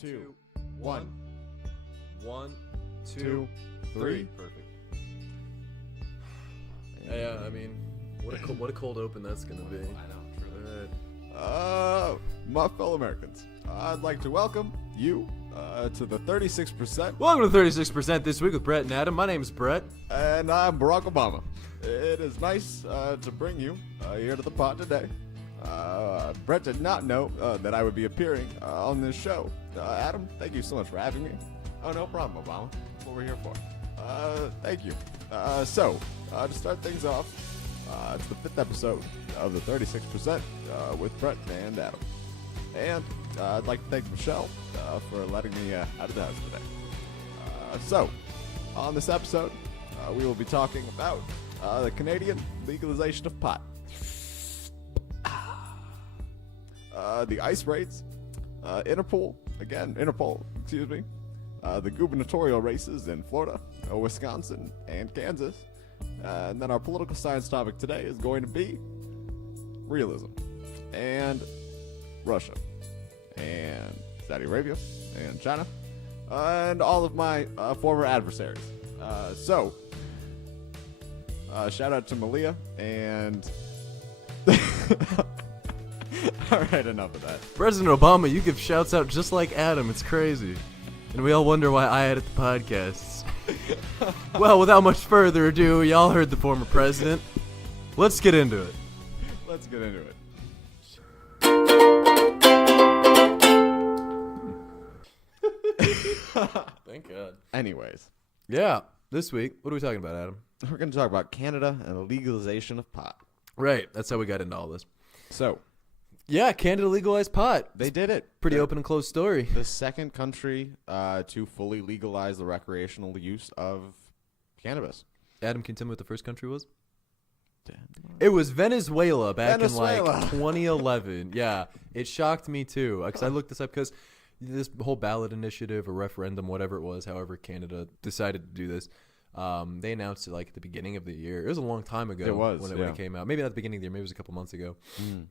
2, 1. 1, 2, 2, 3. Perfect. Yeah, I mean, what a cold open that's gonna be. I know. My fellow Americans, I'd like to welcome you to the 36%. Welcome to 36% this week with Brett and Adam. My name's Brett. And I'm Barack Obama. It is nice to bring you here to the pod today. Brett did not know that I would be appearing on this show. Adam, thank you so much for having me. Oh, no problem, Obama. That's what we're here for. Thank you. So, to start things off, it's the 5th episode of the 36% with Brett and Adam. And I'd like to thank Michelle for letting me out of the house today. So, on this episode, we will be talking about the Canadian legalization of pot, the ice raids, Interpol, the gubernatorial races in Florida, Wisconsin, and Kansas. And then our political science topic today is going to be realism, and Russia, and Saudi Arabia, and China, and all of my former adversaries. So, shout out to Malia, and... Alright, enough of that. President Obama, you give shouts out just like Adam. It's crazy. And we all wonder why I edit the podcasts. Well, without much further ado, y'all heard the former president. Let's get into it. Let's get into it. Thank God. Anyways, Yeah, this week, what are we talking about, Adam? we're going to talk about Canada and the legalization of pot. Right, that's how we got into all this. So, Yeah, Canada legalized pot. they did it. Pretty They're open and closed story. the second country to fully legalize the recreational use of cannabis. Adam, can you tell me what the first country was? Denmark. It was Venezuela back in Venezuela. like 2011. Yeah, it shocked me too because I looked this up because this whole ballot initiative or referendum, whatever it was, however Canada decided to do this, they announced it like at the beginning of the year. It was a long time ago. It was, when yeah. it came out. Maybe not the beginning of the year. Maybe it was a couple months ago.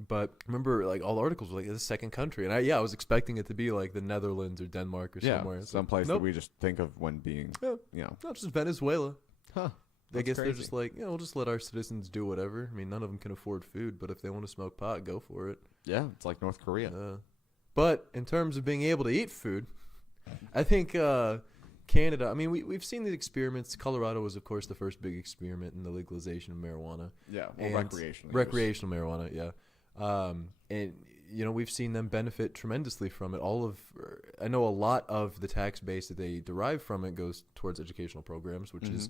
But remember, like all the articles were like the second country, and I was expecting it to be like the Netherlands or Denmark or Yeah, somewhere. someplace Nope. that we just think of when being, Yeah. you know. No, just Venezuela. Huh. I guess they're crazy. just like, we'll just let our citizens do whatever. I mean, none of them can afford food, but if they want to smoke pot, go for it. Yeah, it's like North Korea. But in terms of being able to eat food, I think Canada, I mean, we've seen the experiments. Colorado was, of course, the first big experiment in the legalization of marijuana. Yeah, And recreational. Recreational marijuana, yeah. And, we've seen them benefit tremendously from it. I know a lot of the tax base that they derive from it goes towards educational programs, which is,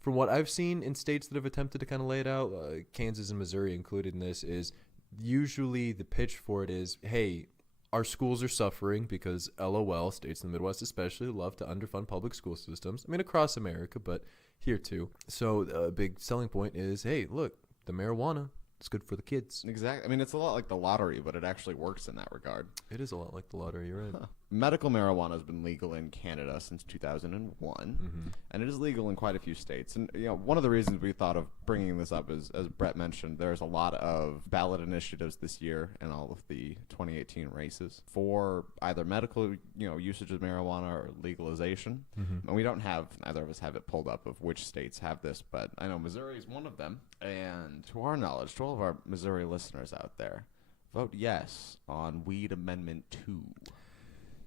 from what I've seen in states that have attempted to kind of lay it out, Kansas and Missouri included in this, is usually the pitch for it is, hey, our schools are suffering because LOL, states in the Midwest especially, love to underfund public school systems. I mean, across America, but here too. So a big selling point is, hey, look, the marijuana, it's good for the kids. Exactly. I mean, it's a lot like the lottery, but it actually works in that regard. It is a lot like the lottery, you're right. Medical marijuana has been legal in Canada since 2001, and it is legal in quite a few states. And one of the reasons we thought of bringing this up is, as Brett mentioned, there's a lot of ballot initiatives this year in all of the 2018 races for either medical, usage of marijuana or legalization. And we don't have, neither of us have it pulled up of which states have this, but I know Missouri is one of them. And to our knowledge, to all of our Missouri listeners out there, vote yes on Weed Amendment 2.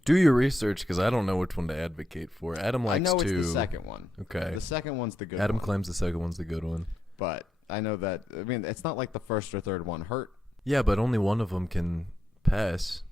Do your research, because I don't know which one to advocate for. Adam likes I know to... it's the second one. Okay. The second one's the good Adam one. claims the second one's the good one. But I know that, I mean, it's not like the first or third one hurt. Yeah, but only one of them can pass.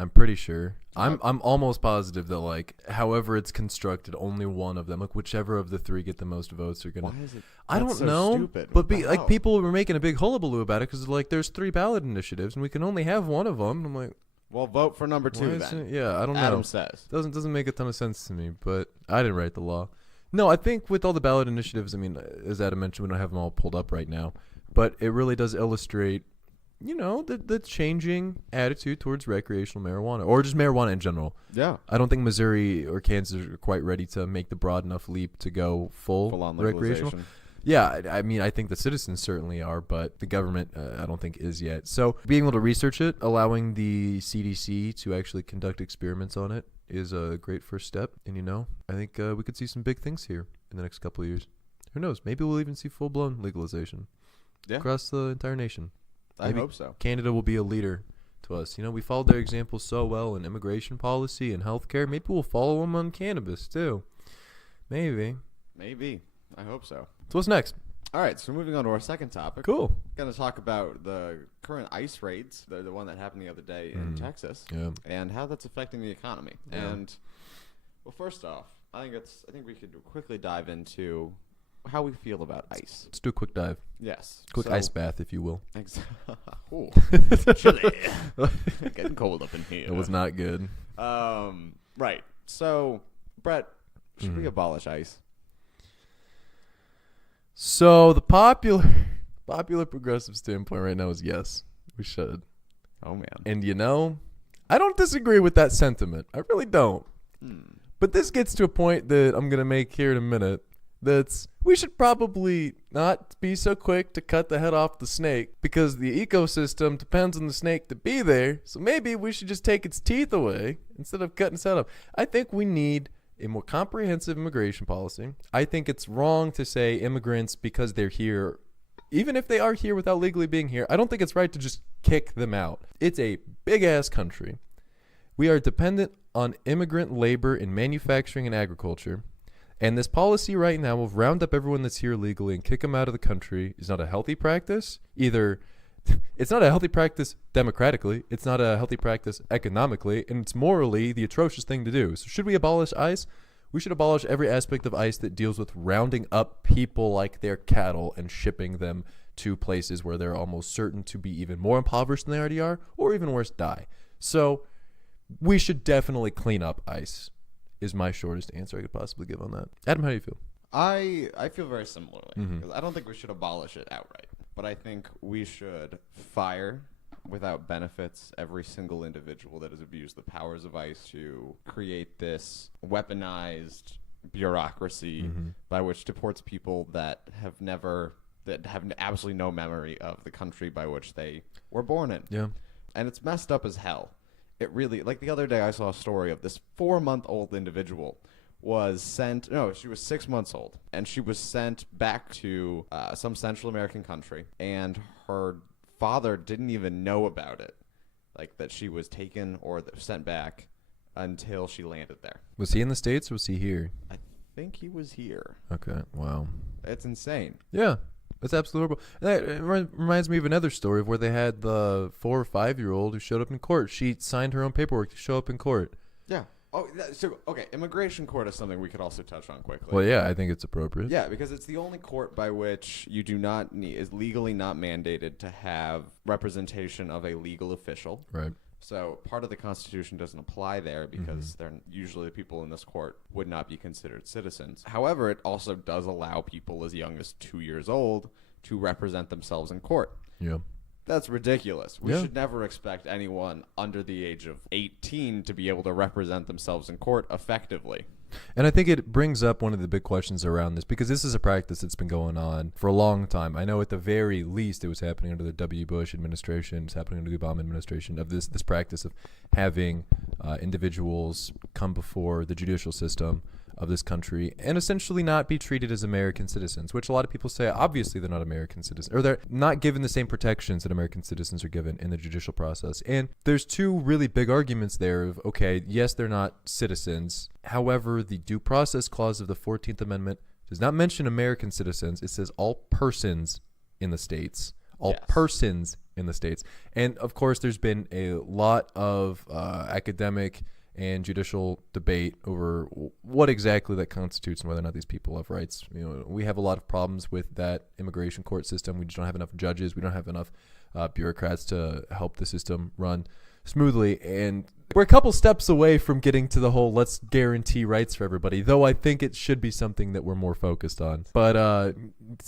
I'm pretty sure. I'm almost positive that, like, however it's constructed, only one of them, like whichever of the three get the most votes are gonna. Why is it? I that's don't so know, stupid. but What the hell? people were making a big hullabaloo about it because like there's 3 ballot initiatives and we can only have one of them. And I'm like, Well, vote for number 2 why is then. it? Yeah, I don't know. Adam says. Doesn't make a ton of sense to me, but I didn't write the law. No, I think with all the ballot initiatives, I mean, as Adam mentioned, we don't have them all pulled up right now, but it really does illustrate, the changing attitude towards recreational marijuana or just marijuana in general. Yeah. I don't think Missouri or Kansas are quite ready to make the broad enough leap to go full on recreational. legalization. Yeah, I mean, I think the citizens certainly are, but the government, I don't think is yet. So being able to research it, allowing the CDC to actually conduct experiments on it, is a great first step. And, I think we could see some big things here in the next couple of years. Who knows? Maybe we'll even see full-blown legalization across the entire nation. Maybe I hope so. Canada will be a leader to us. We followed their example so well in immigration policy and healthcare. Maybe we'll follow them on cannabis, too. Maybe. I hope so. So what's next? All right, so moving on to our second topic. Cool. Going to talk about the current ICE raids, the one that happened the other day in Texas, and how that's affecting the economy. Yeah. And, well, first off, I think we could quickly dive into how we feel about ICE. Let's do a quick dive. Yes. Quick ice bath, if you will. Ooh, chilly. Getting cold up in here. It was not good. Right. So, Brett, should we abolish ICE? So the popular progressive standpoint right now is yes, we should. Oh, man. And I don't disagree with that sentiment. I really don't. But this gets to a point that I'm going to make here in a minute. We should probably not be so quick to cut the head off the snake because the ecosystem depends on the snake to be there. So maybe we should just take its teeth away instead of cutting its head off. I think we need a more comprehensive immigration policy. I think it's wrong to say immigrants, because they're here, even if they are here without legally being here, I don't think it's right to just kick them out. It's a big-ass country. We are dependent on immigrant labor in manufacturing and agriculture. And this policy right now of round up everyone that's here legally and kick them out of the country is not a healthy practice. It's not a healthy practice democratically. It's not a healthy practice economically. And it's morally the atrocious thing to do. So should we abolish ICE? We should abolish every aspect of ICE that deals with rounding up people like they're cattle and shipping them to places where they're almost certain to be even more impoverished than they already are, or even worse, die. So we should definitely clean up ICE is my shortest answer I could possibly give on that. Adam, how do you feel? I feel very similarly. Because I don't think we should abolish it outright. But I think we should fire without benefits every single individual that has abused the powers of ICE to create this weaponized bureaucracy by which deports people that have absolutely no memory of the country by which they were born in. Yeah. And it's messed up as hell. It really, like the other day I saw a story of this 4-month-old individual she was 6 months old, and she was sent back to some Central American country, and her father didn't even know about it, like that she was taken or sent back until she landed there. Was he in the States or was he here? I think he was here. Okay, wow. It's insane. Yeah, that's absolutely horrible. That reminds me of another story of where they had the 4 or 5-year-old who showed up in court. She signed her own paperwork to show up in court. Yeah. Oh, okay. Immigration court is something we could also touch on quickly. Well, yeah, I think it's appropriate. Yeah, because it's the only court by which you do not is legally not mandated to have representation of a legal official. Right. So part of the Constitution doesn't apply there because they're usually the people in this court would not be considered citizens. However, it also does allow people as young as 2 years old to represent themselves in court. Yeah. That's ridiculous. We should never expect anyone under the age of 18 to be able to represent themselves in court effectively. And I think it brings up one of the big questions around this, because this is a practice that's been going on for a long time. I know at the very least it was happening under the W. Bush administration. It's happening under the Obama administration, of this practice of having individuals come before the judicial system of this country and essentially not be treated as American citizens, which a lot of people say obviously they're not American citizens, or they're not given the same protections that American citizens are given in the judicial process. And there's two really big arguments there of, okay, yes, they're not citizens. However, the due process clause of the 14th Amendment does not mention American citizens. It says all persons in the states. All persons in the states. And of course, there's been a lot of academic and judicial debate over what exactly that constitutes and whether or not these people have rights. We have a lot of problems with that immigration court system. We just don't have enough judges. We don't have enough bureaucrats to help the system run smoothly. And we're a couple steps away from getting to the whole let's guarantee rights for everybody, though I think it should be something that we're more focused on. But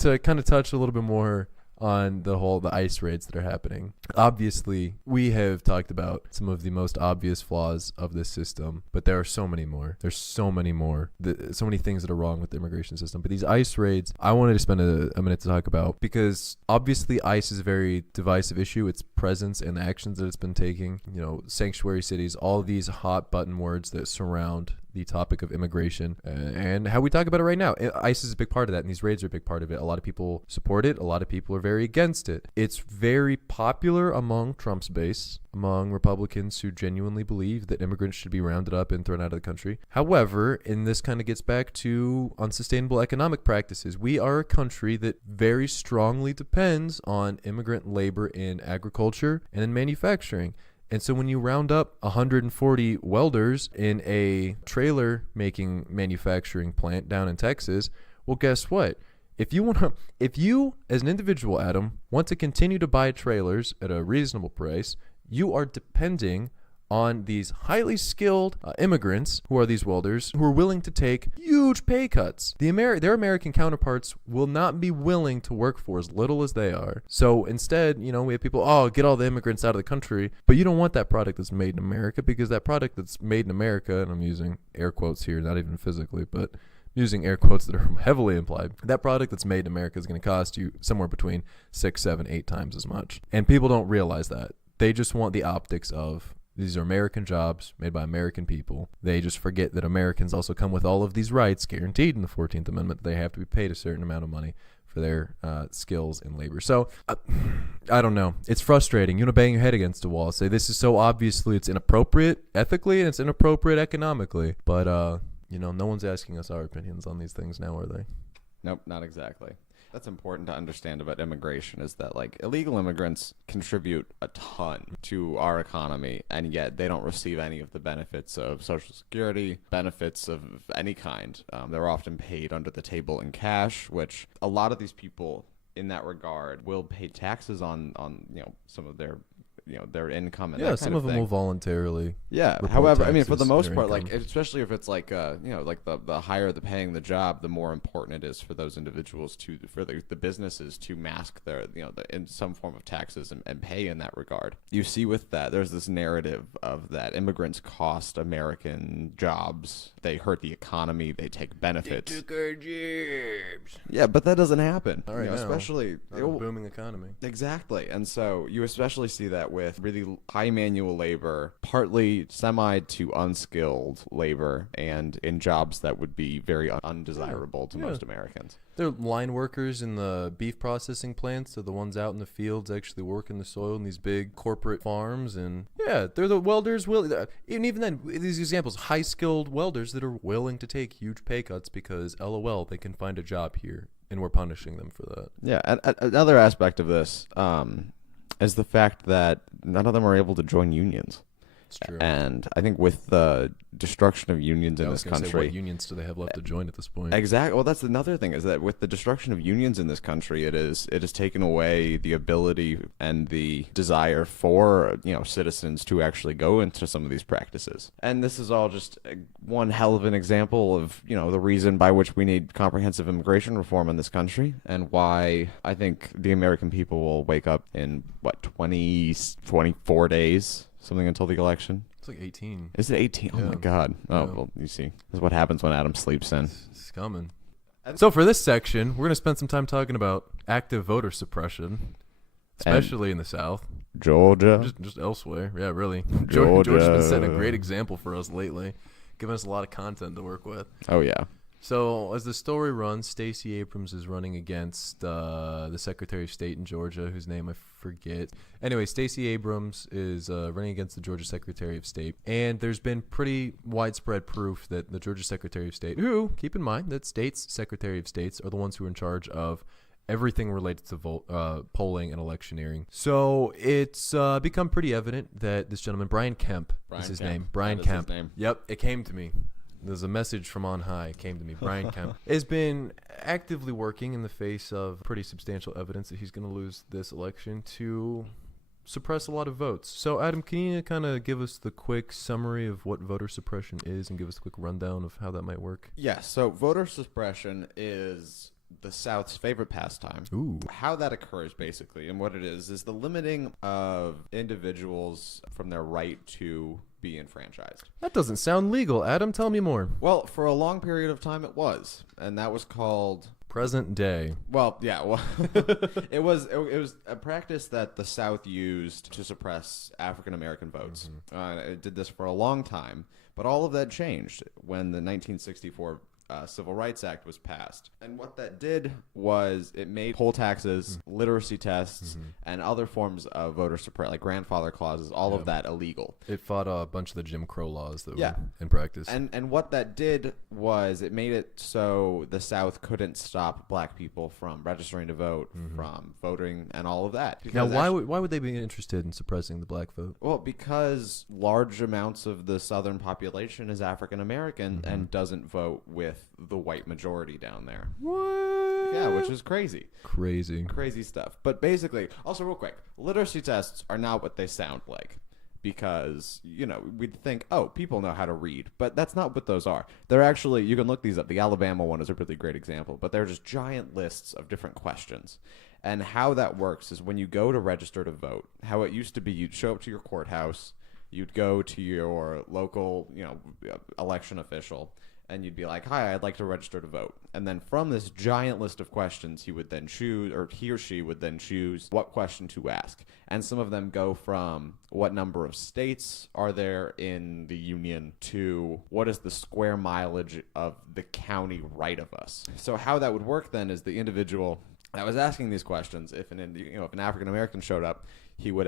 to kind of touch a little bit more on the ICE raids that are happening. Obviously, we have talked about some of the most obvious flaws of this system, but there are so many more. There's so many more. So many things that are wrong with the immigration system. But these ICE raids, I wanted to spend a minute to talk about, because obviously ICE is a very divisive issue. Its presence and the actions that it's been taking, sanctuary cities, all these hot button words that surround the topic of immigration and how we talk about it right now. ICE is a big part of that, and these raids are a big part of it. A lot of people support it. A lot of people are very against it. It's very popular among Trump's base, among Republicans who genuinely believe that immigrants should be rounded up and thrown out of the country. However, and this kind of gets back to unsustainable economic practices, we are a country that very strongly depends on immigrant labor in agriculture and in manufacturing. And so when you round up 140 welders in a trailer making manufacturing plant down in Texas, well, guess what? If you as an individual, Adam, want to continue to buy trailers at a reasonable price, you are depending on these highly skilled immigrants, who are these welders, who are willing to take huge pay cuts. Their American counterparts will not be willing to work for as little as they are. So instead, we have people, get all the immigrants out of the country, but you don't want that product that's made in America, because that product that's made in America, and I'm using air quotes here, not even physically, but using air quotes that are heavily implied, that product that's made in America is going to cost you somewhere between 6, 7, 8 times as much. And people don't realize that. They just want the optics of, these are American jobs made by American people. They just forget that Americans also come with all of these rights guaranteed in the 14th Amendment. They have to be paid a certain amount of money for their skills and labor. So, I don't know. It's frustrating. Bang your head against a wall. Say, this is so obviously, it's inappropriate ethically and it's inappropriate economically. But, no one's asking us our opinions on these things now, are they? Nope, not exactly. That's important to understand about immigration, is that illegal immigrants contribute a ton to our economy, and yet they don't receive any of the benefits of Social Security, benefits of any kind. They're often paid under the table in cash, which a lot of these people in that regard will pay taxes on some of their their income and that some kind of them thing. will voluntarily. However, I mean, for the most their part, income. especially if it's the higher the paying the job, the more important it is for those individuals for the businesses to mask their in some form of taxes and pay in that regard. You see with that, there's this narrative of that immigrants cost American jobs. They hurt the economy. They take benefits. They took our jobs. Yeah, but that doesn't happen. All right, especially a booming economy. Exactly. And so you especially see that with really high manual labor, partly semi to unskilled labor, and in jobs that would be very undesirable to most Americans. They're line workers in the beef processing plants. They're the ones out in the fields actually working the soil in these big corporate farms. And they're the welders. And even then, these examples, high-skilled welders that are willing to take huge pay cuts because, LOL, they can find a job here, and we're punishing them for that. Yeah, and another aspect of this is the fact that none of them are able to join unions. It's true. And I think with the destruction of unions in this country, what unions do they have left to join at this point? Exactly. Well, that's another thing, is that with the destruction of unions in this country, it has taken away the ability and the desire for citizens to actually go into some of these practices. And this is all just one hell of an example of the reason by which we need comprehensive immigration reform in this country, and why I think the American people will wake up in 24 days. Something until the election. It's like 18. Is it 18? Yeah. Oh, my God. Oh, Yeah. well, you see. This is what happens when Adam sleeps in. It's coming. So for this section, we're going to spend some time talking about active voter suppression, especially in the South. Georgia. Just elsewhere. Yeah, really. Georgia. Georgia's been setting a great example for us lately, giving us a lot of content to work with. Oh, yeah. So, as the story runs, Stacey Abrams is running against the Secretary of State in Georgia, whose name I forget. Anyway, Stacey Abrams is running against the Georgia Secretary of State. And there's been pretty widespread proof that the Georgia Secretary of State, who, keep in mind, that states' Secretary of States are the ones who are in charge of everything related to polling and electioneering. So, it's become pretty evident that this gentleman, Brian Kemp, is his name. Brian Kemp. His name. Yep, it came to me. There's a message from on high. It came to me. Brian Kemp has been actively working in the face of pretty substantial evidence that he's going to lose this election to suppress a lot of votes. So, Adam, can you kind of give us the quick summary of what voter suppression is and give us a quick rundown of how that might work? Yeah, so voter suppression is the South's favorite pastime. Ooh. How that occurs, basically, and what it is the limiting of individuals from their right to be enfranchised. That doesn't sound legal. Adam, tell me more. Well, for a long period of time it was, and that was called... Present day. Well, yeah, well, it was a practice that the South used to suppress African American votes. It did this for a long time, but all of that changed when the 1964 Civil Rights Act was passed. And what that did was it made poll taxes, literacy tests, and other forms of voter suppression, like grandfather clauses, all of that illegal. It fought a bunch of the Jim Crow laws that Yeah. were in practice. And what that did was it made it so the South couldn't stop black people from registering to vote, from voting, and all of that. Now, Because why would they be interested in suppressing the black vote? Well, because large amounts of the Southern population is African American and doesn't vote with the white majority down there. What? Yeah, which is crazy. Crazy Stuff. But basically, also real quick, literacy tests are not what they sound like. Because, we'd think, oh, people know how to read. But that's not what those are. They're actually, you can look these up. The Alabama one is a really great example. But they're just giant lists of different questions. And how that works is when you go to register to vote, how it used to be, you'd show up to your courthouse, you'd go to your local, election official, and you'd be like, hi, I'd like to register to vote. And then from this giant list of questions, he would then choose, or he or she would then choose what question to ask. And some of them go from what number of states are there in the union to what is the square mileage of the county right of us. So how that would work then is the individual that was asking these questions, if an African American showed up, he would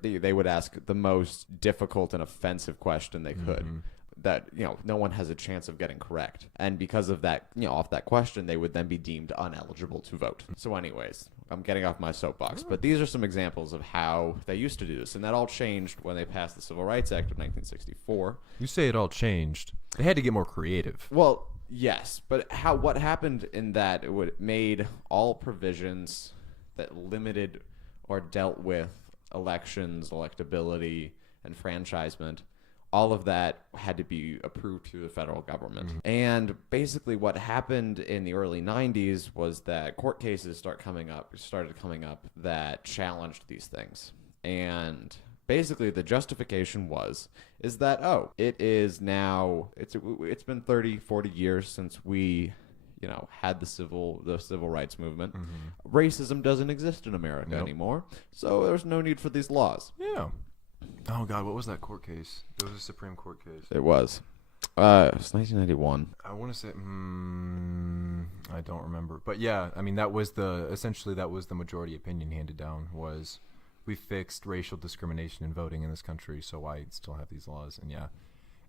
they would ask the most difficult and offensive question they could. That no one has a chance of getting correct, and because of that, off that question, they would then be deemed uneligible to vote. So, anyways, I'm getting off my soapbox, but these are some examples of how they used to do this, and that all changed when they passed the Civil Rights Act of 1964. You say it all changed. They had to get more creative. Well, yes, but what happened in that it made all provisions that limited or dealt with elections, electability, enfranchisement. All of that had to be approved through the federal government. And basically what happened in the early 90s was that court cases started coming up that challenged these things. And basically the justification is that, it is now, it's been 30, 40 years since we had the civil rights movement. Racism doesn't exist in America anymore, so there's no need for these laws. Yeah. Oh, God, what was that court case? It was a Supreme Court case. It was. It was 1991. I want to say, I don't remember. But yeah, I mean, that was the majority opinion handed down was we fixed racial discrimination in voting in this country, so why still have these laws? And yeah,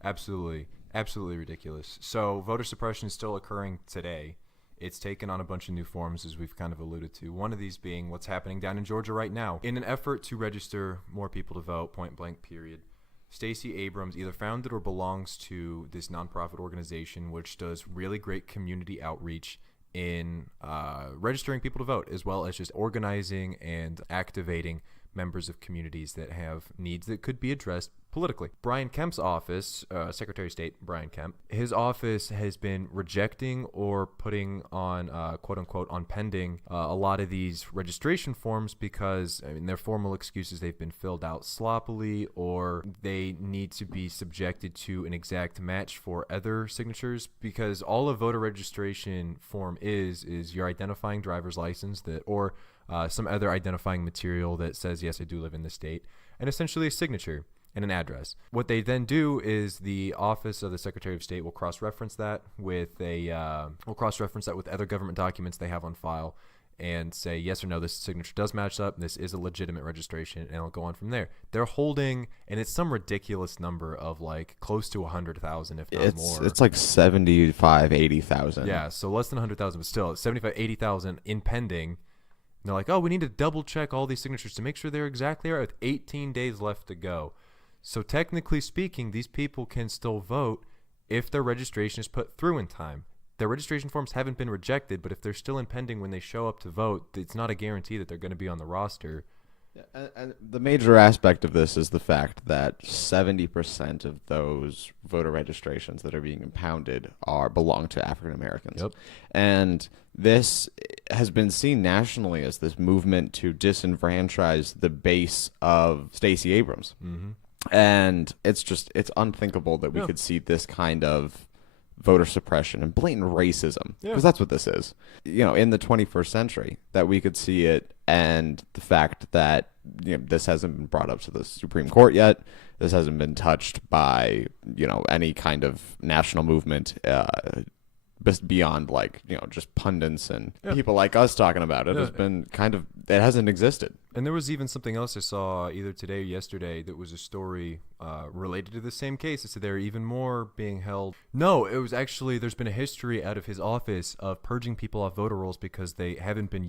absolutely ridiculous. So voter suppression is still occurring today. It's taken on a bunch of new forms, as we've kind of alluded to. One of these being what's happening down in Georgia right now. In an effort to register more people to vote, point blank period, Stacey Abrams either founded or belongs to this nonprofit organization which does really great community outreach in registering people to vote, as well as just organizing and activating members of communities that have needs that could be addressed politically. Brian Kemp's office, Secretary of State Brian Kemp, his office has been rejecting or putting on, quote unquote, on pending a lot of these registration forms because, their formal excuses, they've been filled out sloppily or they need to be subjected to an exact match for other signatures, because all a voter registration form is your identifying driver's license or some other identifying material that says, yes, I do live in this state, and essentially a signature and an address. What they then do is the Office of the Secretary of State will cross-reference that with other government documents they have on file and say, yes or no, this signature does match up, this is a legitimate registration, and it'll go on from there. They're holding, and it's some ridiculous number of like close to 100,000, if not more. It's like 75, 80,000. Yeah, so less than 100,000, but still 75, 80,000 in pending. And they're like, oh, we need to double check all these signatures to make sure they're exactly right with 18 days left to go. So technically speaking, these people can still vote if their registration is put through in time. Their registration forms haven't been rejected, but if they're still in pending when they show up to vote, it's not a guarantee that they're going to be on the roster. And the major aspect of this is the fact that 70% of those voter registrations that are being impounded belong to African Americans. Yep. And this has been seen nationally as this movement to disenfranchise the base of Stacey Abrams. Mm-hmm. And it's unthinkable that we Yeah. could see this kind of voter suppression and blatant racism, Yeah. because that's what this is, in the 21st century, that we could see it. And the fact that this hasn't been brought up to the Supreme Court yet, this hasn't been touched by any kind of national movement, beyond just pundits and people like us talking about it, has been it hasn't existed. And there was even something else I saw either today or yesterday that was a story related to the same case. It said there are even more being held. No, it was actually, there's been a history out of his office of purging people off voter rolls because they haven't been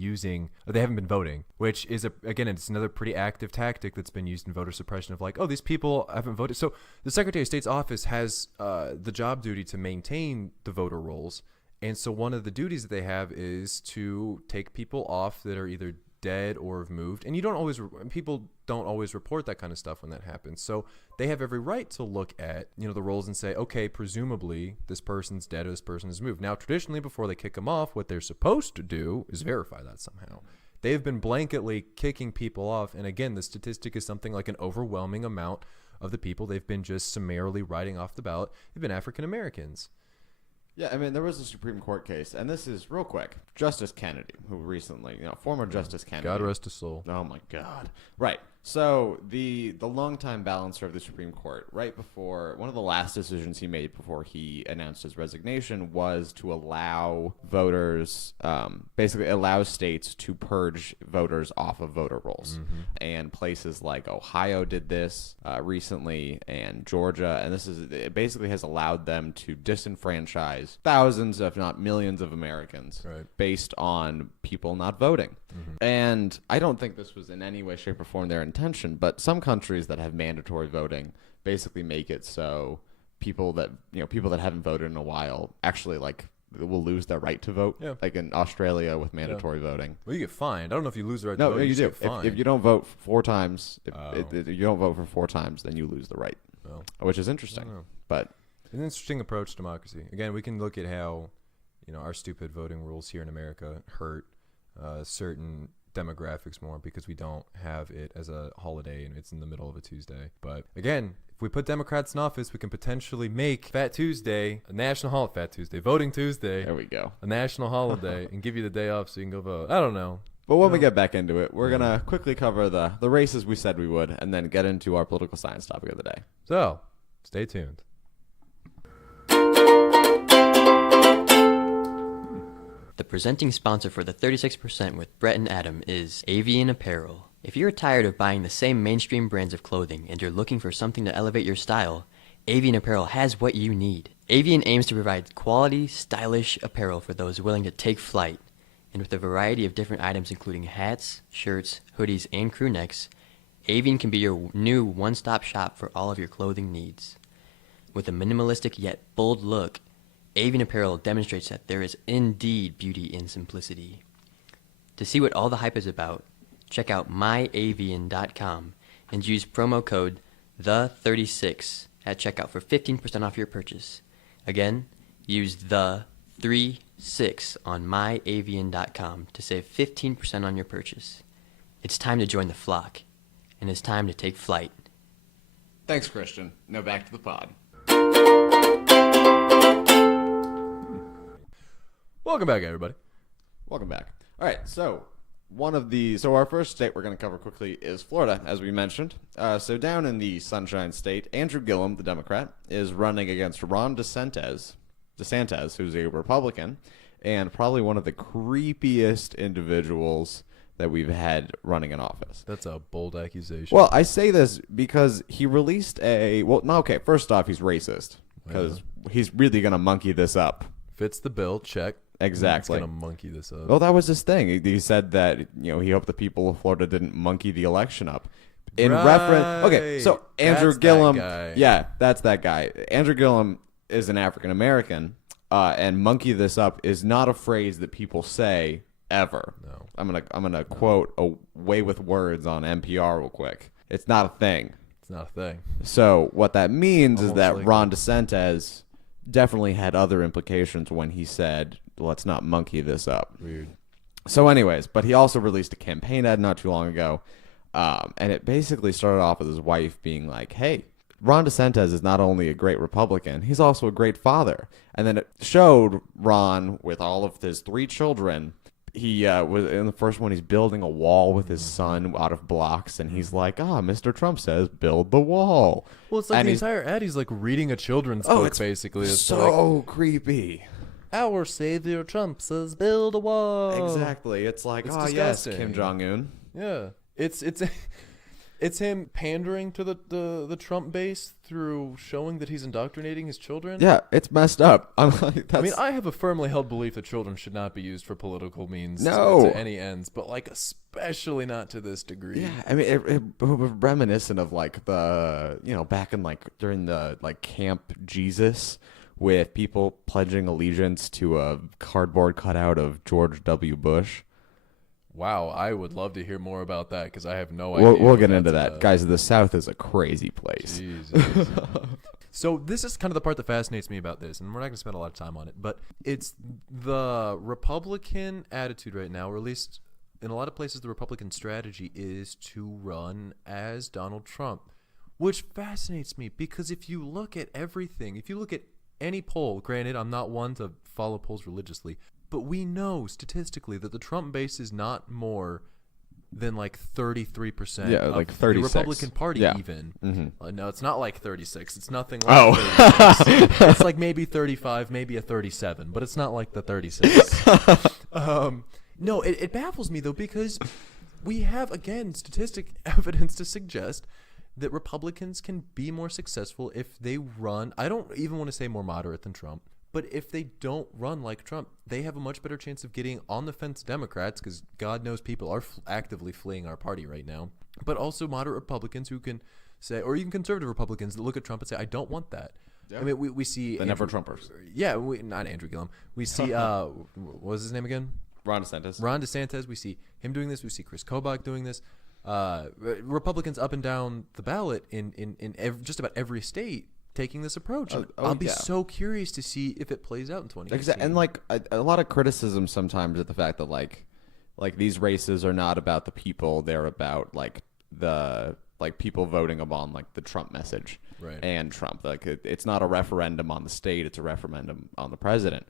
voting, which is, it's another pretty active tactic that's been used in voter suppression of these people haven't voted. So the Secretary of State's office has the job duty to maintain the voter rolls. And so one of the duties that they have is to take people off that are either dead or have moved, and people don't always report that kind of stuff when that happens. So they have every right to look at the rolls and say, okay, presumably this person's dead or this person has moved. Now, traditionally, before they kick them off, what they're supposed to do is verify that somehow. They've been blanketly kicking people off, and again, the statistic is something like an overwhelming amount of the people they've been just summarily writing off the ballot have been African Americans. Yeah, I mean, there was a Supreme Court case, and this is real quick. Justice Kennedy, who recently, former Justice Kennedy. God rest his soul. Oh my God. Right. So the longtime balancer of the Supreme Court, right before one of the last decisions he made before he announced his resignation, was to allow voters, basically allow states to purge voters off of voter rolls. Mm-hmm. And places like Ohio did this recently, and Georgia, and it basically has allowed them to disenfranchise thousands, if not millions, of Americans based on people not voting. Mm-hmm. And I don't think this was in any way, shape, or form their intention, but some countries that have mandatory voting basically make it so people that haven't voted in a while actually will lose their right to vote. Yeah. Like in Australia with mandatory voting. Well, you get fined. I don't know if you lose the right No, to vote. you do. Get fined. If you don't vote 4 times, if you don't vote for 4 times, then you lose the right, which is interesting. But it's an interesting approach to democracy. Again, we can look at how our stupid voting rules here in America hurt certain demographics more because we don't have it as a holiday and it's in the middle of a Tuesday. But again, if we put Democrats in office, we can potentially make Fat Tuesday a national holiday. Fat Tuesday, Voting Tuesday. There we go. A national holiday and give you the day off so you can go vote. I don't know. But when we get back into it, we're going to quickly cover the races we said we would and then get into our political science topic of the day. So, stay tuned. The presenting sponsor for the 36% with Brett and Adam is Avian Apparel. If you're tired of buying the same mainstream brands of clothing and you're looking for something to elevate your style, Avian Apparel has what you need. Avian aims to provide quality, stylish apparel for those willing to take flight. And with a variety of different items including hats, shirts, hoodies, and crew necks, Avian can be your new one-stop shop for all of your clothing needs. With a minimalistic yet bold look, Avian Apparel demonstrates that there is indeed beauty in simplicity. To see what all the hype is about, check out myavian.com and use promo code THE36 at checkout for 15% off your purchase. Again, use THE36 on myavian.com to save 15% on your purchase. It's time to join the flock, and it's time to take flight. Thanks, Christian. Now back to the pod. Welcome back, everybody. Welcome back. All right, so our first state we're going to cover quickly is Florida, as we mentioned. So down in the Sunshine State, Andrew Gillum, the Democrat, is running against Ron DeSantis, who's a Republican, and probably one of the creepiest individuals that we've had running in office. That's a bold accusation. Well, I say this because he released first off, he's racist, because he's really going to monkey this up. Fits the bill, check. Exactly. He's going to monkey this up. Well, that was his thing. He said that, he hoped the people of Florida didn't monkey the election up. In reference... Okay, so Andrew Gillum... Yeah, that's that guy. Andrew Gillum is an African-American, and monkey this up is not a phrase that people say ever. No. I'm gonna quote a Way with Words on NPR real quick. It's not a thing. It's not a thing. So what that means is Almost that like Ron DeSantis definitely had other implications when he said, let's not monkey this up. Weird. So anyways, but he also released a campaign ad not too long ago, and it basically started off with his wife being like, hey, Ron DeSantis is not only a great Republican, he's also a great father. And then it showed Ron with all of his 3 children. He was in the first one, he's building a wall with his son out of blocks, and he's like, Mr. Trump says, build the wall. Well, it's like And the he's- entire ad. He's like reading a children's Oh, book, it's basically. It's so creepy. like, our savior Trump says, build a wall. Exactly. It's like, It's yes, disgusting. Kim Jong-un. Yeah. It's him pandering to the Trump base through showing that he's indoctrinating his children. Yeah, it's messed up. I'm like, I mean, I have a firmly held belief that children should not be used for political means No. to any ends, but like especially not to this degree. yeah, I mean, it was reminiscent of like the, back in like during the like Camp Jesus with people pledging allegiance to a cardboard cutout of George W. Bush. Wow, I would love to hear more about that because I have no idea. We'll what get into that's that. about. Guys, the South is a crazy place. Jesus. So this is kind of the part that fascinates me about this, and we're not going to spend a lot of time on it, but it's the Republican attitude right now, or at least in a lot of places the Republican strategy is to run as Donald Trump, which fascinates me because if you look at everything, if you look at any poll, granted, I'm not one to follow polls religiously, but we know statistically that the Trump base is not more than like 33% Yeah, of like the 36. Republican Party Yeah. even. Mhm. No, it's not like 36. It's nothing like Oh. 36. It's like maybe 35, maybe a 37, but it's not like the 36. No, it baffles me, though, because we have, again, statistic evidence to suggest that Republicans can be more successful if they run. I don't even want to say more moderate than Trump, but if they don't run like Trump, they have a much better chance of getting on the fence Democrats, because God knows people are actively fleeing our party right now, but also moderate Republicans who can say, or even conservative Republicans that look at Trump and say, I don't want that. Yeah. I mean, we see The Never Trumpers. Yeah, not Andrew Gillum. We see what was his name again? Ron DeSantis. Ron DeSantis. We see him doing this. We see Chris Kobach doing this. Republicans up and down the ballot in just about every state taking this approach. And I'll be yeah. so curious to see if it plays out in 2018. Exactly. And like a lot of criticism sometimes at the fact that like these races are not about the people, they're about like the people voting upon like the Trump message. Right. And Trump. Like it's not a referendum on the state, it's a referendum on the president.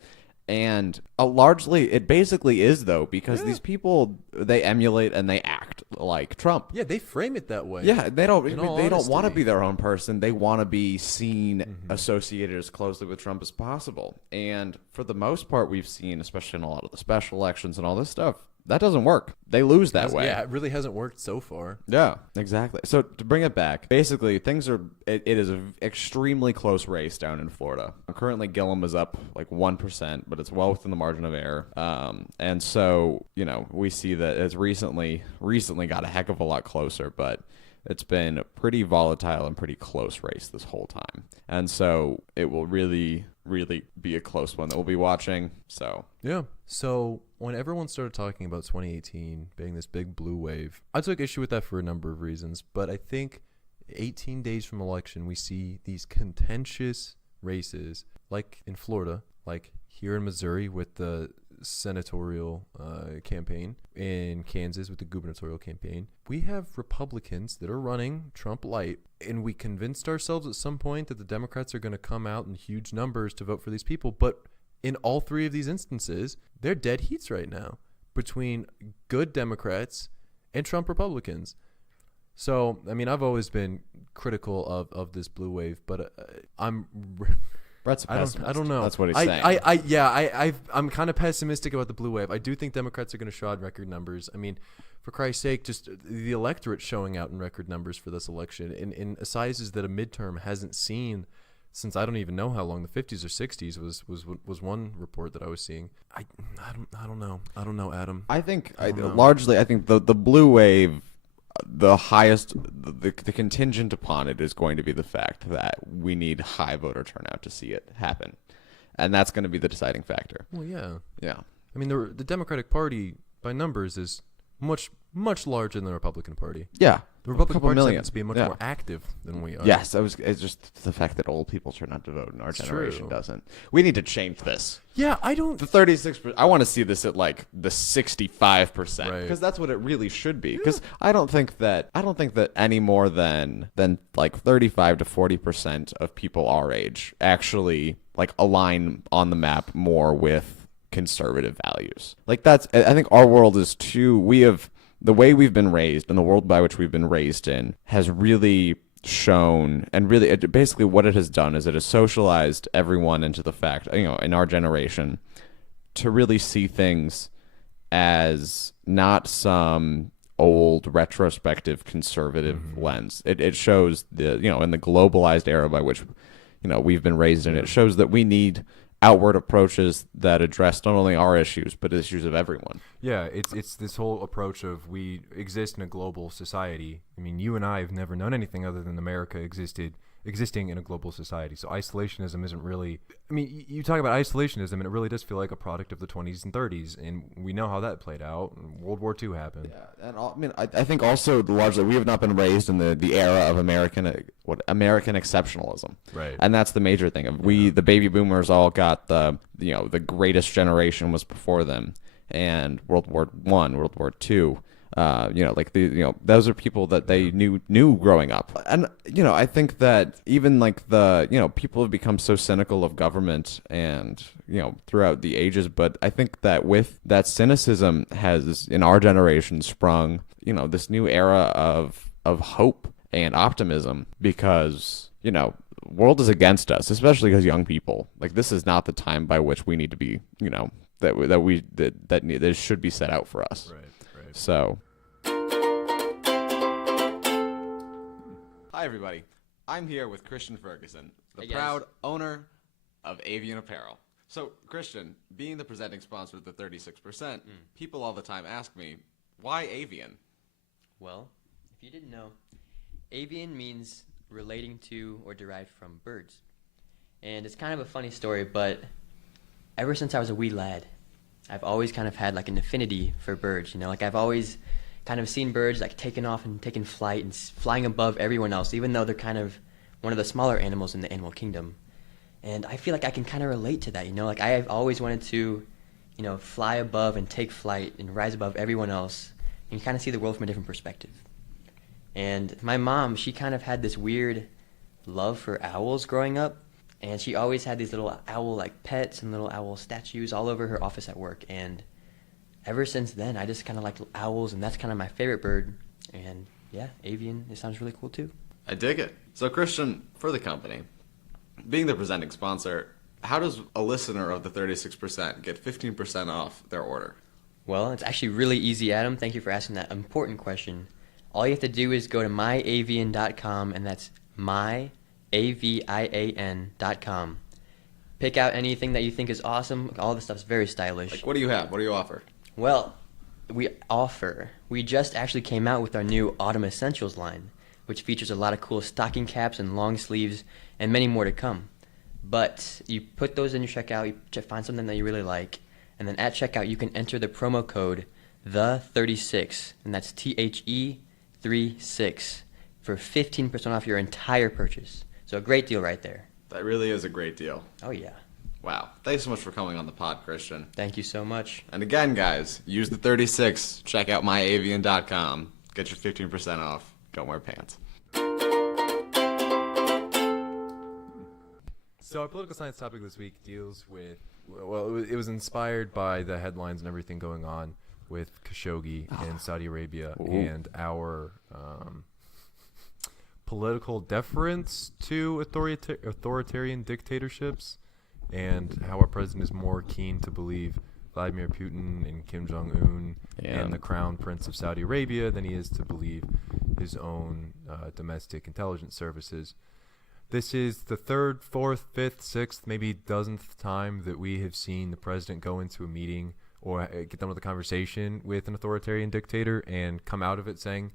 And largely it basically is, though, because these people, they emulate and they act like Trump. Yeah, they frame it that way. Yeah, they don't In all want to honesty. be their own person. They want to be seen associated as closely with Trump as possible. And for the most part, we've seen, especially in a lot of the special elections and all this stuff, that doesn't work. They lose that way. Yeah, it really hasn't worked so far. Yeah, exactly. So to bring it back, basically it is an extremely close race down in Florida. Currently, Gillum is up like 1%, but it's well within the margin of error. And so, we see that it's recently got a heck of a lot closer, but it's been a pretty volatile and pretty close race this whole time. And so it will really, really be a close one that we'll be watching. So Yeah. So when everyone started talking about 2018 being this big blue wave, I took issue with that for a number of reasons. But I think 18 days from election, we see these contentious races, like in Florida, like here in Missouri with the senatorial campaign, in Kansas with the gubernatorial campaign. We have Republicans that are running Trump light, and we convinced ourselves at some point that the Democrats are going to come out in huge numbers to vote for these people. But in all three of these instances, they're dead heats right now between good Democrats and Trump Republicans. So, I mean, I've always been critical of this blue wave, but Brett's a pessimist. I don't know. That's what he's saying. I'm kind of pessimistic about the blue wave. I do think Democrats are going to show out in record numbers. I mean, for Christ's sake, just the electorate showing out in record numbers for this election in sizes that a midterm hasn't seen since I don't even know how long. The 50s or 60s was one report that I was seeing. I don't know. I don't know, Adam. I think know. largely, I think the blue wave, the highest, the contingent upon it is going to be the fact that we need high voter turnout to see it happen, and that's going to be the deciding factor. Well, yeah. Yeah. I mean, the Democratic Party by numbers is much larger than the Republican Party. Yeah. The Republican couple Party million. happens to be much Yeah. more active than we are. Yes, it's just the fact that old people turn out to vote and our generation true. doesn't. We need to change this. Yeah, I don't. The 36%. I want to see this at like the 65% Right. because that's what it really should be. Because I don't think that any more than like 35 to 40% of people our age actually like align on the map more with conservative values. Like that's. I think our world is too. The way we've been raised and the world by which we've been raised in has really shown, and really basically what it has done is it has socialized everyone into the fact, in our generation, to really see things as not some old retrospective conservative lens. It shows in the globalized era by which we've been raised in, it shows that we need outward approaches that address not only our issues but issues of everyone. Yeah, it's this whole approach of we exist in a global society. I mean, you and I have never known anything other than America existing in a global society. So isolationism isn't really. I mean, you talk about isolationism, and it really does feel like a product of the 20s and 30s, and we know how that played out. World War II happened. Yeah, and I think also largely we have not been raised in the era of American exceptionalism, Right. And that's the major thing. The baby boomers all got the greatest generation was before them, and World War I, World War II. Those are people that they knew growing up. And, I think that even like people have become so cynical of government and, throughout the ages. But I think that with that cynicism has in our generation sprung, this new era of hope and optimism because, world is against us, especially because young people, like this is not the time by which we need to be, that should be set out for us. Right. So, hi everybody. I'm here with Christian Ferguson, the Hey, guys. proud owner of Avian Apparel. So, Christian, being the presenting sponsor of the 36%, people all the time ask me, why Avian? Well, if you didn't know, avian means relating to or derived from birds. And it's kind of a funny story, but ever since I was a wee lad, I've always kind of had like an affinity for birds, like I've always kind of seen birds like taking off and taking flight and flying above everyone else, even though they're kind of one of the smaller animals in the animal kingdom. And I feel like I can kind of relate to that, like I've always wanted to, fly above and take flight and rise above everyone else and kind of see the world from a different perspective. And my mom, she kind of had this weird love for owls growing up. And she always had these little owl-like pets and little owl statues all over her office at work. And ever since then, I just kind of liked owls, and that's kind of my favorite bird. And yeah, avian, it sounds really cool too. I dig it. So, Christian, for the company, being the presenting sponsor, how does a listener of the 36% get 15% off their order? Well, it's actually really easy, Adam. Thank you for asking that important question. All you have to do is go to myavian.com, and that's myavian.com. Pick out anything that you think is awesome. All the stuff's very stylish. Like, what do you have? What do you offer? Well, we just actually came out with our new Autumn Essentials line, which features a lot of cool stocking caps and long sleeves and many more to come. But you put those in your checkout, you find something that you really like, and then at checkout you can enter the promo code THE36, and that's THE36, for 15% off your entire purchase. So a great deal right there. That really is a great deal. Oh yeah. Wow. Thanks so much for coming on the pod, Christian. Thank you so much. And again, guys, use the 36. Check out myavian.com. Get your 15% off. Don't wear pants. So our political science topic this week deals with, well, it was inspired by the headlines and everything going on with Khashoggi in Saudi Arabia and our political deference to authoritarian dictatorships, and how our president is more keen to believe Vladimir Putin and Kim Jong-un and the Crown Prince of Saudi Arabia than he is to believe his own domestic intelligence services. This is the third, fourth, fifth, sixth, maybe dozenth time that we have seen the president go into a meeting or get done with a conversation with an authoritarian dictator and come out of it saying,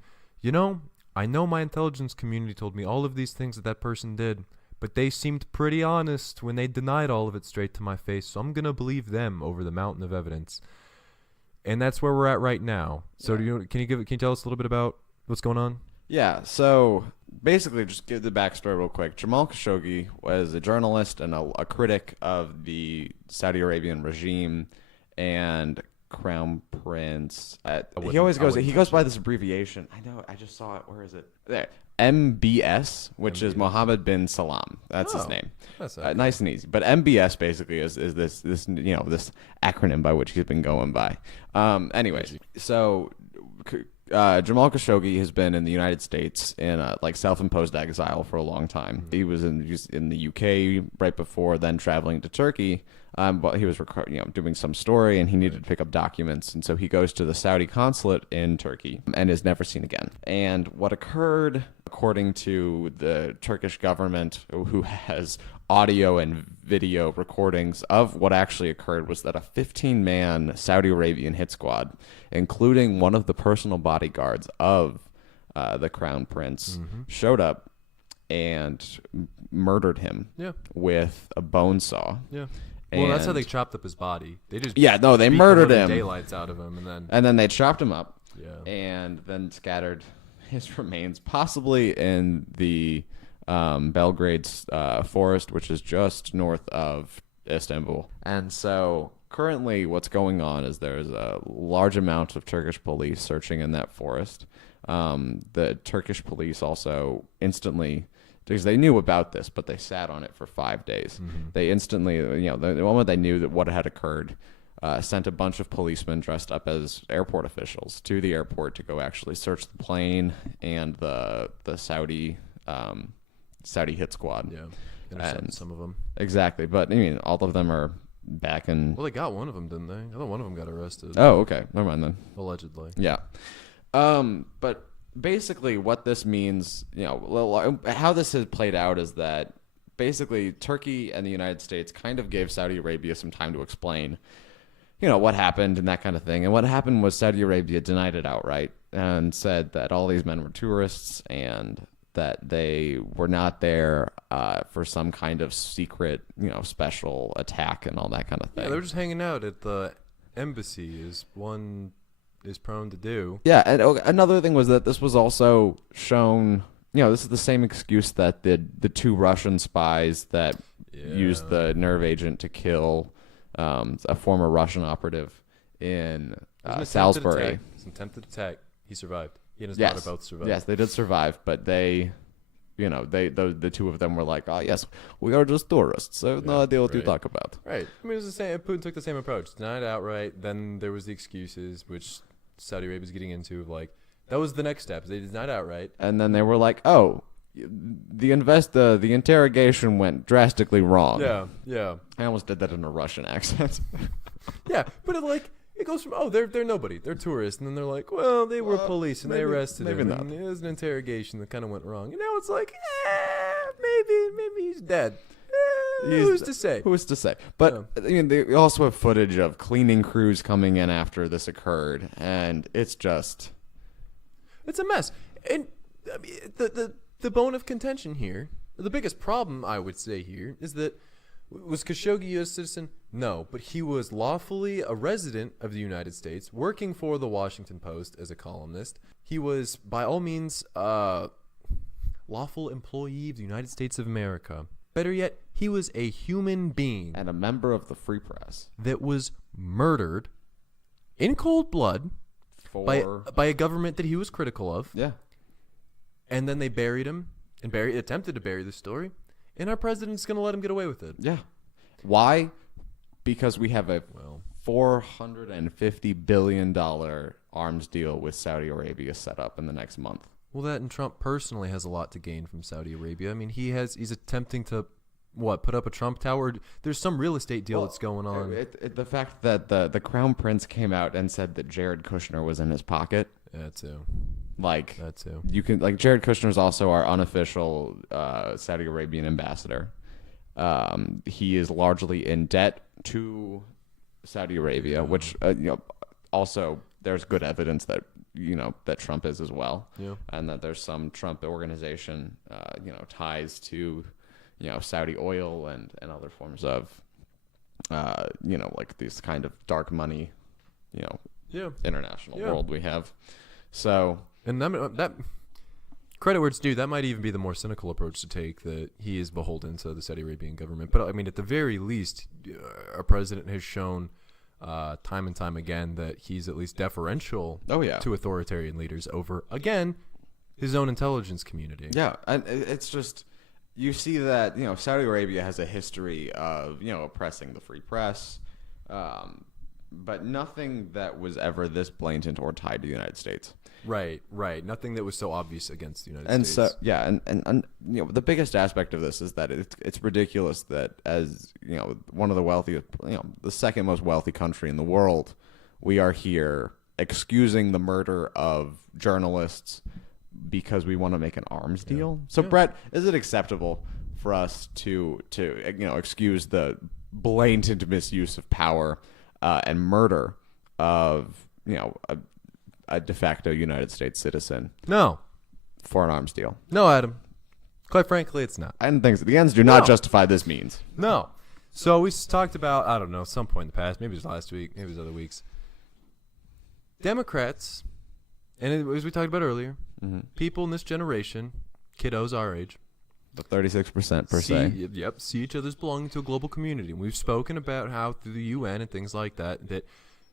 I know my intelligence community told me all of these things that person did, but they seemed pretty honest when they denied all of it straight to my face, so I'm going to believe them over the mountain of evidence. and that's where we're at right now. So can you tell us a little bit about what's going on? Yeah, so basically, just give the backstory real quick. Jamal Khashoggi was a journalist and a critic of the Saudi Arabian regime and Crown Prince. He goes by this abbreviation. I know, I just saw it. Where is it? There. MBS, which is Mohammed bin Salam. That's his name. That's nice and easy. But MBS basically is this this acronym by which he's been going by. Anyways, so Jamal Khashoggi has been in the United States in self-imposed exile for a long time. He was in the UK right before, then traveling to Turkey. But he was doing some story, and he needed to pick up documents, and so he goes to the Saudi consulate in Turkey and is never seen again. And what occurred, according to the Turkish government, who has audio and video recordings of what actually occurred, was that a 15-man Saudi Arabian hit squad, including one of the personal bodyguards of the Crown Prince, showed up and murdered him with a bone saw. Yeah. Well, that's how they chopped up his body. They just they murdered him, daylights out of him, and then they chopped him up, and then scattered his remains, possibly in the Belgrade's forest, which is just north of Istanbul. And so currently, what's going on is there's a large amount of Turkish police searching in that forest. The Turkish police also instantly, because they knew about this, but they sat on it for 5 days. They instantly, the moment they knew that what had occurred, sent a bunch of policemen dressed up as airport officials to the airport to go actually search the plane and the Saudi hit squad. Yeah, intercepted some of them. Exactly, but I mean, all of them are back in. Well, they got one of them, didn't they? I thought one of them got arrested. Oh, okay, never mind then. Allegedly. Yeah, but basically what this means, how this has played out is that basically Turkey and the United States kind of gave Saudi Arabia some time to explain, what happened and that kind of thing. And what happened was Saudi Arabia denied it outright and said that all these men were tourists and that they were not there for some kind of secret, special attack and all that kind of thing. Yeah, they were just hanging out at the embassy, as one is prone to do. Yeah, and another thing was that this was also shown, this is the same excuse that the two Russian spies that used the nerve agent to kill a former Russian operative in Salisbury. It's an attempted attack. He survived. He and his daughter both survived. Yes, they did survive, but the two of them were like, oh, yes, we are just tourists, so I have no idea what you talk about. Right. I mean, it was the same. Putin took the same approach. Denied outright. Then there was the excuses, which Saudi Arabia is getting into, that was the next step. They denied outright. And then they were like, oh, the interrogation went drastically wrong. Yeah. I almost did that in a Russian accent. Yeah, but it goes from, they're nobody, they're tourists, and then they're like, well, they were police and they arrested him. And it was an interrogation that kind of went wrong. And now it's like, maybe he's dead. Who's to say? Who's to say? But I mean, they also have footage of cleaning crews coming in after this occurred, and it's a mess. And I mean, the bone of contention here, the biggest problem I would say here, is that was Khashoggi a U.S. citizen? No, but he was lawfully a resident of the United States, working for the Washington Post as a columnist. He was, by all means, lawful employee of the United States of America. Better yet, he was a human being. And a member of the Free Press. That was murdered in cold blood by a government that he was critical of. Yeah. And then they buried him and attempted to bury the story. And our president's going to let him get away with it. Yeah. Why? Because we have a $450 billion arms deal with Saudi Arabia set up in the next month. Well, that and Trump personally has a lot to gain from Saudi Arabia. I mean, he's attempting to, put up a Trump Tower? There's some real estate deal that's going on. The fact that the Crown Prince came out and said that Jared Kushner was in his pocket. Yeah, too. That too. You can Jared Kushner is also our unofficial Saudi Arabian ambassador. He is largely in debt to Saudi Arabia, which also there's good evidence that that Trump is as well, and that there's some Trump organization ties to Saudi oil and other forms of like these kind of dark money international Yeah. world we have. So, And that credit where it's due, that might even be the more cynical approach to take, that he is beholden to the Saudi Arabian government. But I mean, at the very least, our president has shown time and time again that he's at least deferential to authoritarian leaders over, again, his own intelligence community. Yeah, and it's just, you see that, Saudi Arabia has a history of, oppressing the free press, but nothing that was ever this blatant or tied to the United States. Right. Nothing that was so obvious against the United States. And so, yeah, and the biggest aspect of this is that it's ridiculous that, as one of the wealthiest, the second most wealthy country in the world, we are here excusing the murder of journalists because we want to make an arms deal. So, Brett, is it acceptable for us to excuse the blatant misuse of power and murder of a de facto United States citizen? No. For an arms deal? No, Adam. Quite frankly, it's not. And things, the ends do not justify this means. No. So we talked about, I don't know, some point in the past, maybe it was last week, maybe it was other weeks. Democrats, and as we talked about earlier, people in this generation, kiddos our age, The 36% per se. see each other as belonging to a global community. And we've spoken about how through the UN and things like that, that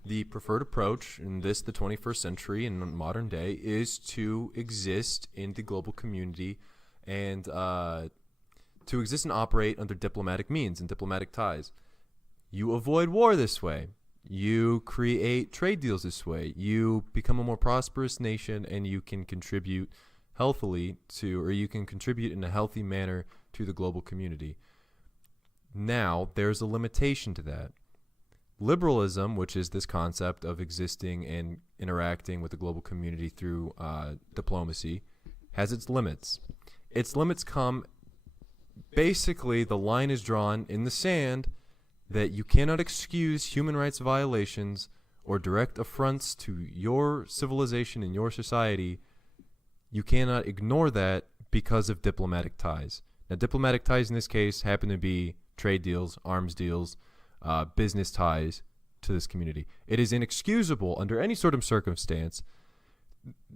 the preferred approach in the 21st century and modern day is to exist in the global community and to exist and operate under diplomatic means and diplomatic ties. You avoid war this way. You create trade deals this way. You become a more prosperous nation, and you can contribute healthily to, or you can contribute in a healthy manner to the global community. Now, there's a limitation to that. Liberalism, which is this concept of existing and interacting with the global community through diplomacy, has its limits. Its limits come, basically, the line is drawn in the sand that you cannot excuse human rights violations or direct affronts to your civilization and your society. You cannot ignore that because of diplomatic ties. Now, diplomatic ties in this case happen to be trade deals, arms deals, business ties to this community. It is inexcusable under any sort of circumstance,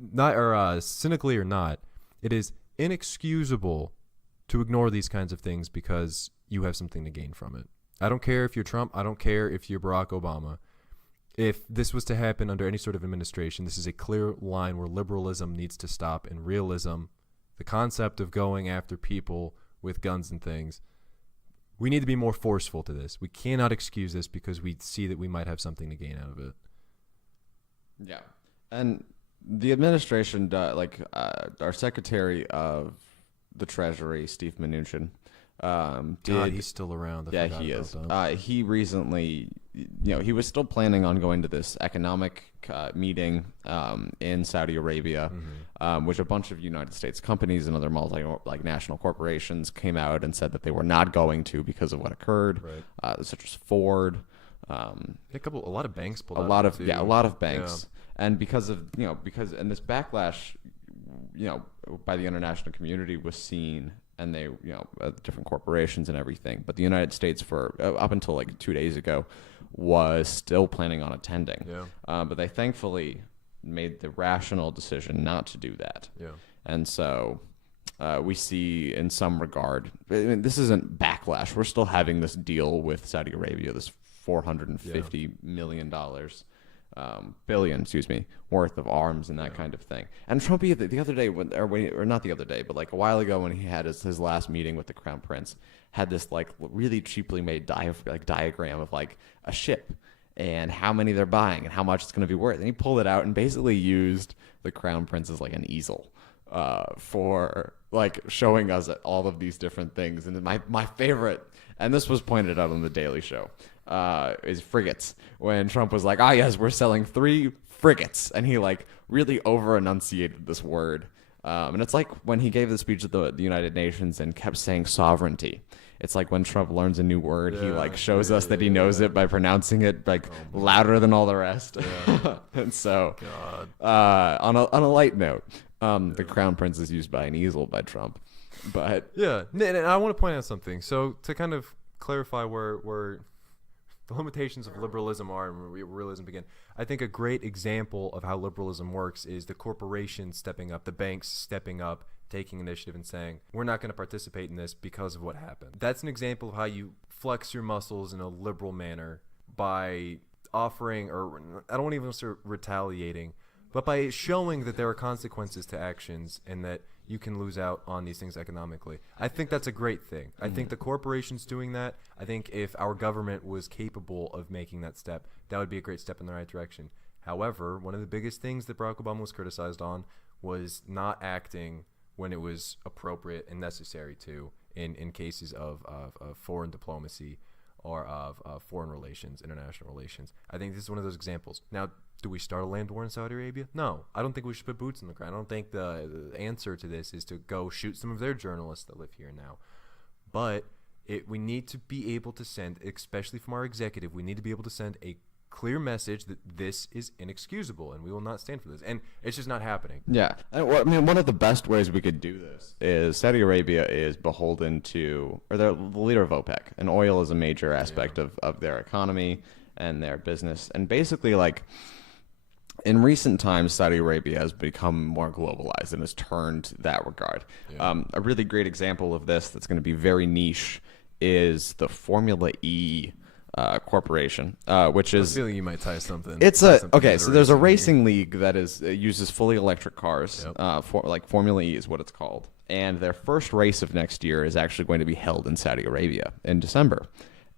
cynically or not, it is inexcusable to ignore these kinds of things because you have something to gain from it. I don't care if you're Trump. I don't care if you're Barack Obama. If this was to happen under any sort of administration, this is a clear line where liberalism needs to stop, and realism, the concept of going after people with guns and things, we need to be more forceful to this. We cannot excuse this because we see that we might have something to gain out of it. Yeah. And the administration, our Secretary of the Treasury, Steve Mnuchin, God, he's still around. Yeah, he is. He recently, he was still planning on going to this economic meeting in Saudi Arabia, which a bunch of United States companies and other national corporations came out and said that they were not going to because of what occurred, such as Ford. A lot of banks pulled out. A lot of banks, and because this backlash, by the international community was seen. And they, different corporations and everything. But the United States, for up until 2 days ago, was still planning on attending. Yeah. But they thankfully made the rational decision not to do that. Yeah. And so we see, in some regard, this isn't backlash. We're still having this deal with Saudi Arabia, this $450 million. Billion, worth of arms and that kind of thing. And Trump, the other day, or not the other day, but a while ago when he had his last meeting with the Crown Prince, had this really cheaply made diagram of a ship and how many they're buying and how much it's going to be worth. And he pulled it out and basically used the Crown Prince as an easel for showing us all of these different things. And my favorite, and this was pointed out on the Daily Show, is frigates. When Trump was yes, we're selling 3 frigates, and he really over enunciated this word, and it's when he gave the speech at the United Nations and kept saying sovereignty. It's when Trump learns a new word, he shows us that he knows it by pronouncing it louder than all the rest. And so on a light note, the Crown Prince is used by an easel by Trump, but and I want to point out something. So to kind of clarify where the limitations of liberalism are and where realism begin. I think a great example of how liberalism works is the corporations stepping up, the banks stepping up, taking initiative and saying, we're not going to participate in this because of what happened. That's an example of how you flex your muscles in a liberal manner by offering, or I don't want to even say retaliating, but by showing that there are consequences to actions and that you can lose out on these things economically. I think that's a great thing. I think the corporations doing that, I think if our government was capable of making that step, that would be a great step in the right direction. However, one of the biggest things that Barack Obama was criticized on was not acting when it was appropriate and necessary to in cases of foreign diplomacy or of foreign relations, international relations. I think this is one of those examples. Now, do we start a land war in Saudi Arabia? No. I don't think we should put boots on the ground. I don't think the answer to this is to go shoot some of their journalists that live here now. But we need to be able to send, especially from our executive, we need to be able to send a clear message that this is inexcusable and we will not stand for this. And it's just not happening. Yeah. I mean, one of the best ways we could do this is Saudi Arabia is beholden to, or they're the leader of OPEC, and oil is a major aspect of their economy and their business. And basically, like, in recent times, Saudi Arabia has become more globalized and has turned that regard. Yeah. A really great example of this that's going to be very niche is the Formula E corporation, which is... I feel like you might tie something. It's okay. So there's a racing league that uses fully electric cars. Yep. Like Formula E is what it's called, and their first race of next year is actually going to be held in Saudi Arabia in December.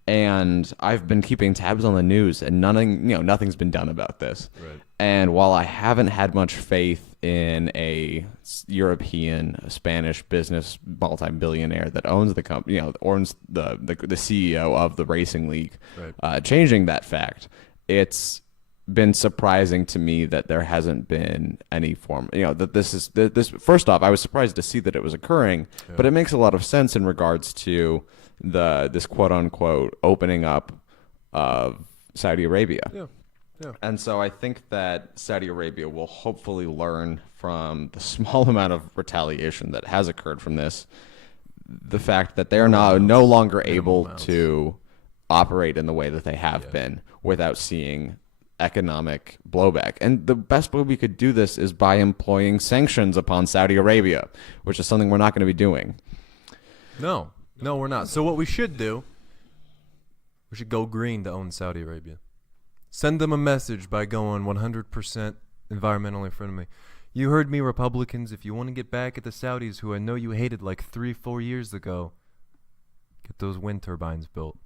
And I've been keeping tabs on the news, and nothing's been done about this. Right. And while I haven't had much faith in a European, Spanish business multi-billionaire that owns the company, owns the CEO of the racing league, right, changing that fact, it's been surprising to me that there hasn't been any form, that this. First off, I was surprised to see that it was occurring, yeah, but it makes a lot of sense in regards to this quote unquote opening up of Saudi Arabia. Yeah. Yeah. And so I think that Saudi Arabia will hopefully learn from the small amount of retaliation that has occurred from this, the fact that they're no longer able to operate in the way that they have been without seeing economic blowback. And the best way we could do this is by employing sanctions upon Saudi Arabia, which is something we're not going to be doing. No, we're not. So what we should do, we should go green to own Saudi Arabia. Send them a message by going 100% environmentally friendly. You heard me, Republicans. If you want to get back at the Saudis, who I know you hated like 3-4 years ago, get those wind turbines built.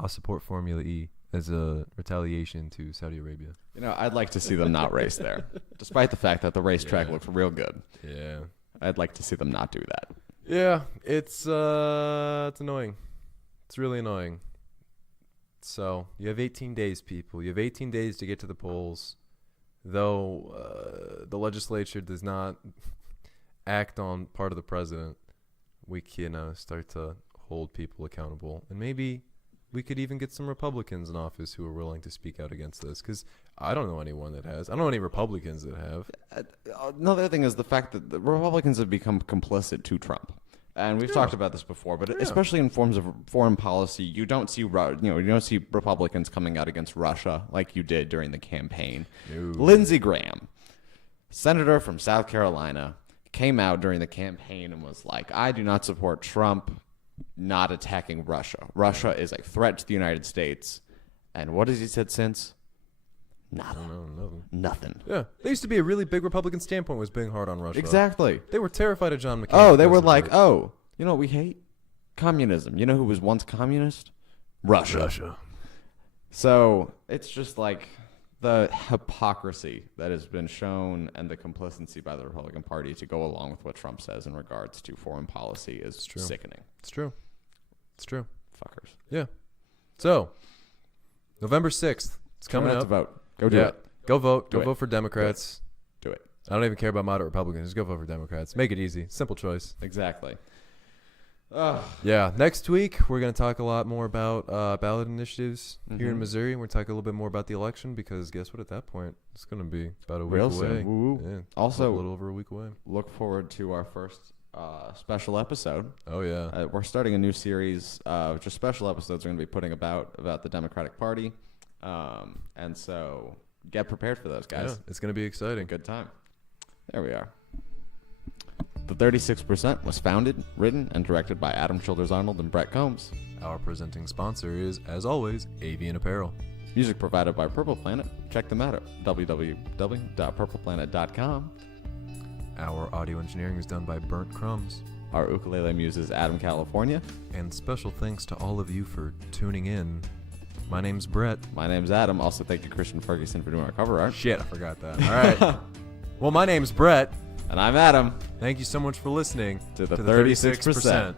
I'll support Formula E as a retaliation to Saudi Arabia. I'd like to see them not race there, despite the fact that the racetrack looks real good. Yeah. I'd like to see them not do that. Yeah, it's annoying. It's really annoying. So you have 18 days, people. You have 18 days to get to the polls. Though the legislature does not act on part of the president, we can start to hold people accountable. And maybe we could even get some Republicans in office who are willing to speak out against this. Because I don't know anyone that has. I don't know any Republicans that have. Another thing is the fact that the Republicans have become complicit to Trump. And we've talked about this before, but especially in forms of foreign policy, you don't see Republicans coming out against Russia like you did during the campaign. No. Lindsey Graham, senator from South Carolina, came out during the campaign and was like, I do not support Trump not attacking Russia. Russia is a threat to the United States. And what has he said since? Nothing. Yeah. There used to be a really big Republican standpoint was being hard on Russia. Exactly. They were terrified of John McCain. Oh, they were like, you know what we hate? Communism. You know who was once communist? Russia. So it's just like the hypocrisy that has been shown and the complacency by the Republican Party to go along with what Trump says in regards to foreign policy is sickening. It's true. Fuckers. Yeah. So, November 6th. It's coming up. To vote. Go do it. Go vote. Go vote for Democrats. Do it. I don't even care about moderate Republicans. Just go vote for Democrats. Make it easy. Simple choice. Exactly. Yeah. Next week, we're going to talk a lot more about ballot initiatives here in Missouri. We're going to talk a little bit more about the election because guess what? At that point, it's going to be about a week away. Soon. Yeah, also, a little over a week away. Look forward to our first special episode. Oh yeah. We're starting a new series of just special episodes we're going to be putting about the Democratic Party. And so get prepared for those, guys. Yeah, it's gonna be exciting. Good time. There we are. The 36% was founded, written, and directed by Adam Childers Arnold and Brett Combs. Our presenting sponsor is, as always, Avian Apparel. Music provided by Purple Planet. Check them out at www.purpleplanet.com. Our audio engineering is done by Burnt Crumbs. Our ukulele muse is Adam California. And special thanks to all of you for tuning in. My name's Brett. My name's Adam. Also, thank you, Christian Ferguson, for doing our cover art. Shit, I forgot that. All right. Well, my name's Brett. And I'm Adam. Thank you so much for listening to the 36%.